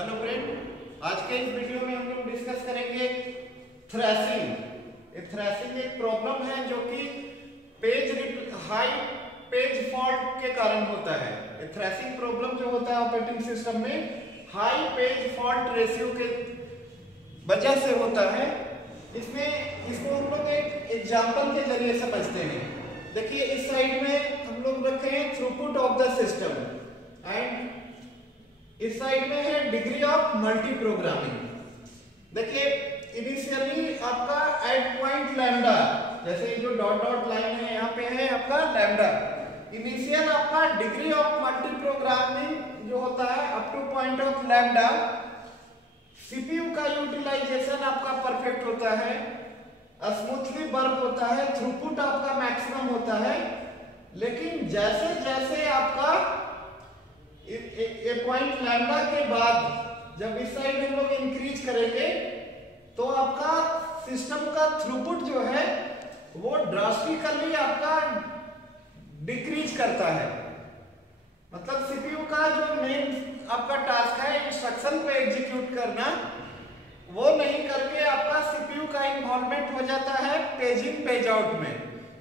Hello friend, आज के इस वीडियो में हम लोग डिस्कस करेंगे थ्रेसिंग। थ्रेसिंग एक प्रॉब्लम है जो कि हाई पेज फॉल्ट के कारण होता है। थ्रेसिंग प्रॉब्लम जो होता है ऑपरेटिंग सिस्टम में हाई पेज फॉल्ट रेशियो के वजह से होता है। इसको हम लोग एक एग्जांपल के जरिए समझते हैं। देखिए इस साइड में हम लोग रखे हैं throughput of the system and इस साइड में है डिग्री ऑफ मल्टी प्रोग्रामिंग। देखिए इनिशियली आपका एट पॉइंट लैम्डा, जैसे ये जो डॉट डॉट लाइन है यहाँ पे है आपका लैम्डा। इनिशियल आपका डिग्री ऑफ मल्टी प्रोग्रामिंग जो होता है up two point of lambda. CPU का यूटिलाइजेशन आपका परफेक्ट होता है, स्मूथली वर्क होता है, थ्रूपुट आपका मैक्सिमम होता है। लेकिन जैसे जैसे आपका पॉइंट लैम्डा के बाद जब इस साइड हम लोग इंक्रीज करेंगे तो आपका सिस्टम का थ्रूपुट जो है वो ड्रास्टिकली आपका डिक्रीज करता है। मतलब सीपीयू का जो मेन आपका टास्क है इंस्ट्रक्शन को एग्जीक्यूट करना, वो नहीं करके आपका सीपीयू का इन्वॉल्वमेंट हो जाता है पेज इन पेज आउट में।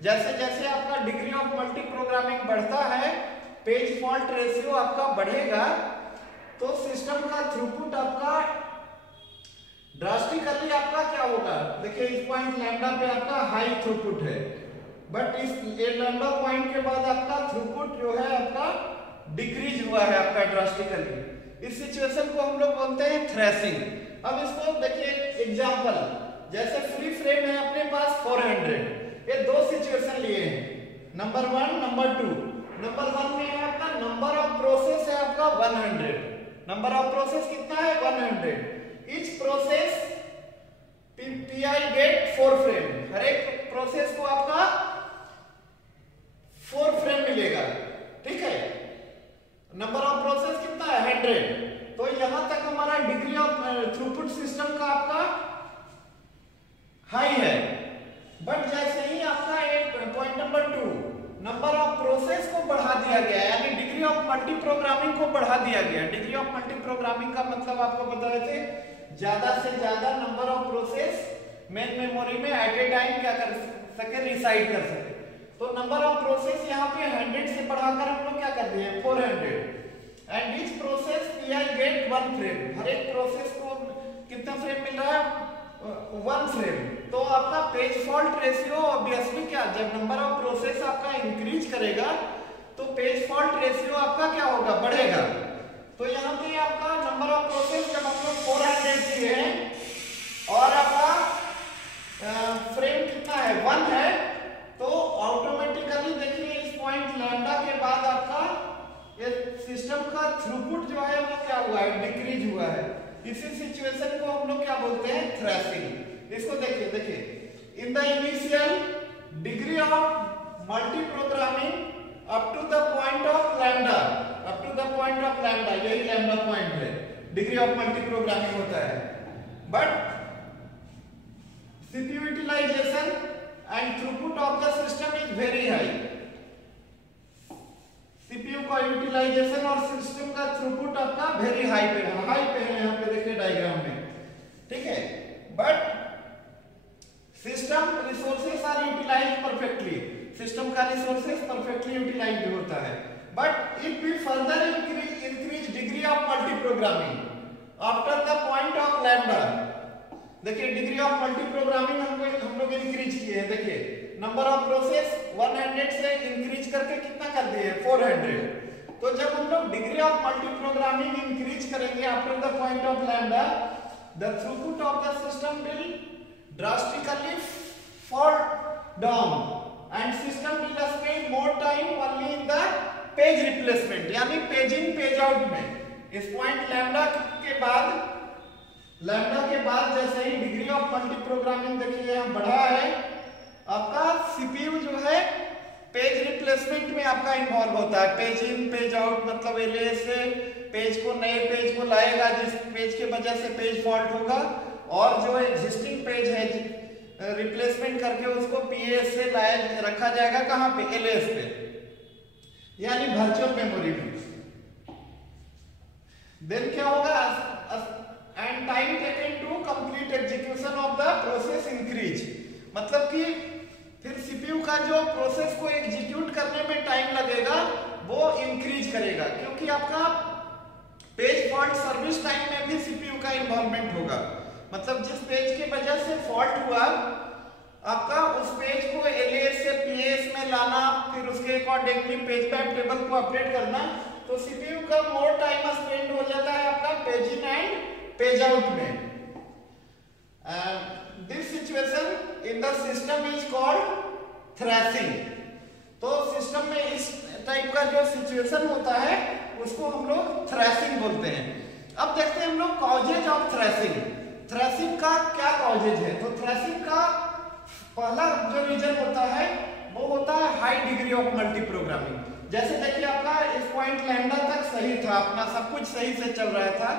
जैसे जैसे आपका डिग्री ऑफ मल्टी प्रोग्रामिंग बढ़ता है, पेज फॉल्ट रेशियो आपका बढ़ेगा, तो सिस्टम का थ्रूपुट आपका ड्रास्टिकली आपका क्या होगा। देखिए इस पॉइंट लैम्डा पे आपका हाई थ्रूपुट है, बट इस लैम्डा पॉइंट के बाद आपका थ्रूपुट जो है आपका डिक्रीज हुआ है आपका ड्रास्टिकली। इस सिचुएशन को हम लोग बोलते हैं थ्रेसिंग। अब इसको देखिए एग्जांपल, जैसे फ्री फ्रेम है अपने पास 400, ये दो सिचुएशन लिए हैं, नंबर 1 नंबर 2। नंबर 1 में है आपका नंबर ऑफ प्रोसेस है आपका 100। नंबर ऑफ प्रोसेस कितना है 100। Each process PI get 4 frame. हर एक प्रोसेस को आपका 4 फ्रेम मिलेगा, ठीक है। नंबर ऑफ प्रोसेस कितना है 100। तो यहां तक हमारा डिग्री ऑफ थ्रूपुट सिस्टम का आपका हाई है। बट जैसे ही आपका एक point number 2 number of process को बढ़ा दिया गया, यानी डिग्री ऑफ मल्टी प्रोग्रामिंग को बढ़ा दिया गया। डिग्री ऑफ मल्टी प्रोग्रामिंग का मतलब आपको बताए थे ज्यादा से ज्यादा number of process main memory में एट ए टाइम क्या कर सके, रिसाइड कर सके। तो नंबर ऑफ प्रोसेस यहाँ पे 100 से बढ़ाकर हम लोग क्या कर दिए 400। And each process PI get 1 frame. हर एक प्रोसेस को कितना फ्रेम मिल रहा है 1 फ्रेम। तो आपका पेज फॉल्ट रेशियो ऑब्वियसली क्या, जब नंबर ऑफ प्रोसेस आपका इंक्रीज करेगा तो पेज फॉल्ट रेशियो आपका क्या होगा, बढ़ेगा। तो यहाँ पे आपका नंबर ऑफ प्रोसेस जब हम लोग 400 दिए हैं और आपका फ्रेम कितना है 1 है, तो ऑटोमेटिकली देखिए इस पॉइंट लैम्डा के बाद आपका ये सिस्टम का थ्रूपुट जो है वो क्या हुआ है, डिक्रीज हुआ है। इसी सिचुएशन को हम लोग क्या बोलते हैं थ्रेसिंग। इसको देखिए in the initial degree of multi programming up to the point of lambda, up to the point of lambda, यही लैम्डा पॉइंट है, डिग्री ऑफ मल्टी प्रोग्रामिंग होता है। But CPU utilisation and throughput of the system is very high. CPU का utilisation और system का throughput आपका very high पे है, यहाँ पे देखिए डायग्राम में, ठीक है। But system resources are utilised perfectly, system का रिसोर्सेस परफेक्टली यूटिलाइज्ड होता है। But if we further increase degree of multi programming after the point of lambda, देखिए डिग्री ऑफ मल्टी प्रोग्रामिंग हम लोग इंक्रीज किए हैं। देखिए नंबर ऑफ प्रोसेस 100 से इंक्रीज करके कितना कर दिए 400। तो जब हम लोग degree of multi programming increase करेंगे after the point of lambda, the throughput of the system will drastically fall down and system will spend more time only in the page replacement, यानी पेज इन पेज आउट में। इस point lambda के बाद जैसे ही degree of multi programming देखिए यहाँ बढ़ा है, आपका सीपीयू जो है पेज रिप्लेसमेंट में आपका इन्वॉल्व होता है। पेज इन पेज आउट मतलब एलए से पेज को, नए पेज को लाएगा जिस पेज के वजह से पेज फॉल्ट होगा, और जो एग्जिस्टिंग पेज है रिप्लेसमेंट करके उसको पीएस से लाया रखा जाएगा कहां पे, एलएस पे, यानी वर्चुअल मेमोरी में। देन क्या होगा, मतलब कि फिर सीपीयू का जो प्रोसेस को एग्जीक्यूट करने में टाइम लगेगा वो इंक्रीज करेगा, क्योंकि आपका पेज फॉल्ट सर्विस टाइम में भी सीपीयू का इन्वॉल्वमेंट होगा। मतलब जिस पेज की वजह से फॉल्ट हुआ आपका, उस पेज को एलियास से पीएस में लाना, फिर उसके अकॉर्डिंगली पेज पैप टेबल को अपडेट करना, तो सीपीयू का मोर टाइम स्पेंड हो जाता है आपका page in and page out में। This situation in the system is called thrashing. तो सिस्टम में इस टाइप का जो सिचुएशन होता है उसको हम लोग थ्रैशिंग बोलते हैं। अब देखते हैं हम लोग कॉजेज ऑफ थ्रैशिंग। थ्रैशिंग का क्या कॉजेज है? तो थ्रैशिंग का पहला जो रीजन होता है वो होता है high degree of multi programming. जैसे देखिए आपका इस पॉइंट लैम्डा तक सही था, अपना सब कुछ सही से चल रहा था,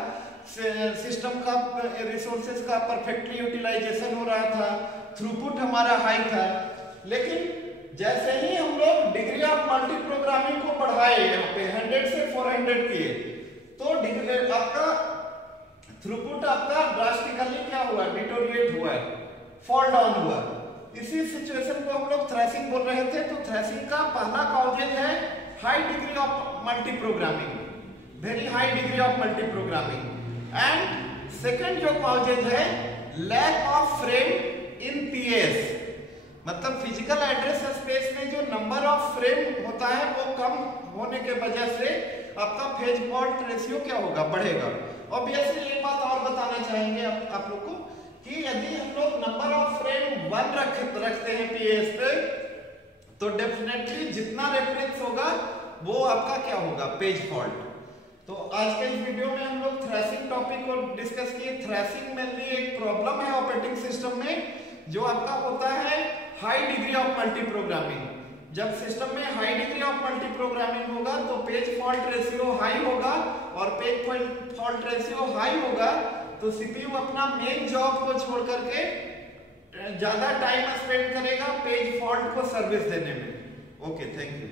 सिस्टम का रिसोर्सेज का परफेक्टली यूटिलाइजेशन हो रहा था, थ्रूपुट हमारा हाई था। लेकिन जैसे ही हम लोग डिग्री ऑफ मल्टी प्रोग्रामिंग को बढ़ाए, यहाँ पे 100 से 400 किए, तो डिग्री आपका थ्रूपुट आपका ड्रास्टिकली क्या हुआ? डिटोरिएट हुआ, फॉल डाउन हुआ। इसी सिचुएशन को हम लोग थ्रैशिंग बोल रहे थे। तो थ्रैशिंग का पहला कॉजेज है high degree of multi programming, very high degree of multi programming. And second जो कॉजेज है lack of frame in PS, मतलब फिजिकल एड्रेस स्पेस में जो नंबर ऑफ फ्रेम होता है वो कम होने के वजह से आपका पेज फॉल्ट रेशियो क्या होगा? बढ़ेगा। ऑब्वियसली एक बात और बताना चाहेंगे आप लोग को कि यदि हम लोग नंबर ऑफ फ्रेम 1 रखते हैं पीएस पे, तो डेफिनेटली जितना रेफरेंस होगा वो आपका क्या होगा? Page fault. तो आज के इस वीडियो में हम लोग थ्रैशिंग टॉपिक को डिस्कस किए। थ्रैशिंग में एक प्रॉब्लम है ऑपरेटिंग सिस्टम में, जो आपका होता है high degree of multi programming. जब सिस्टम में high degree of multi programming होगा तो पेज फॉल्ट रेशियो हाई होगा, और पेज फॉल्ट रेशियो हाई होगा तो सीपीयू अपना मेन जॉब को छोड़ करके ज्यादा टाइम स्पेंड करेगा पेज फॉल्ट को सर्विस देने में। Okay, thank you.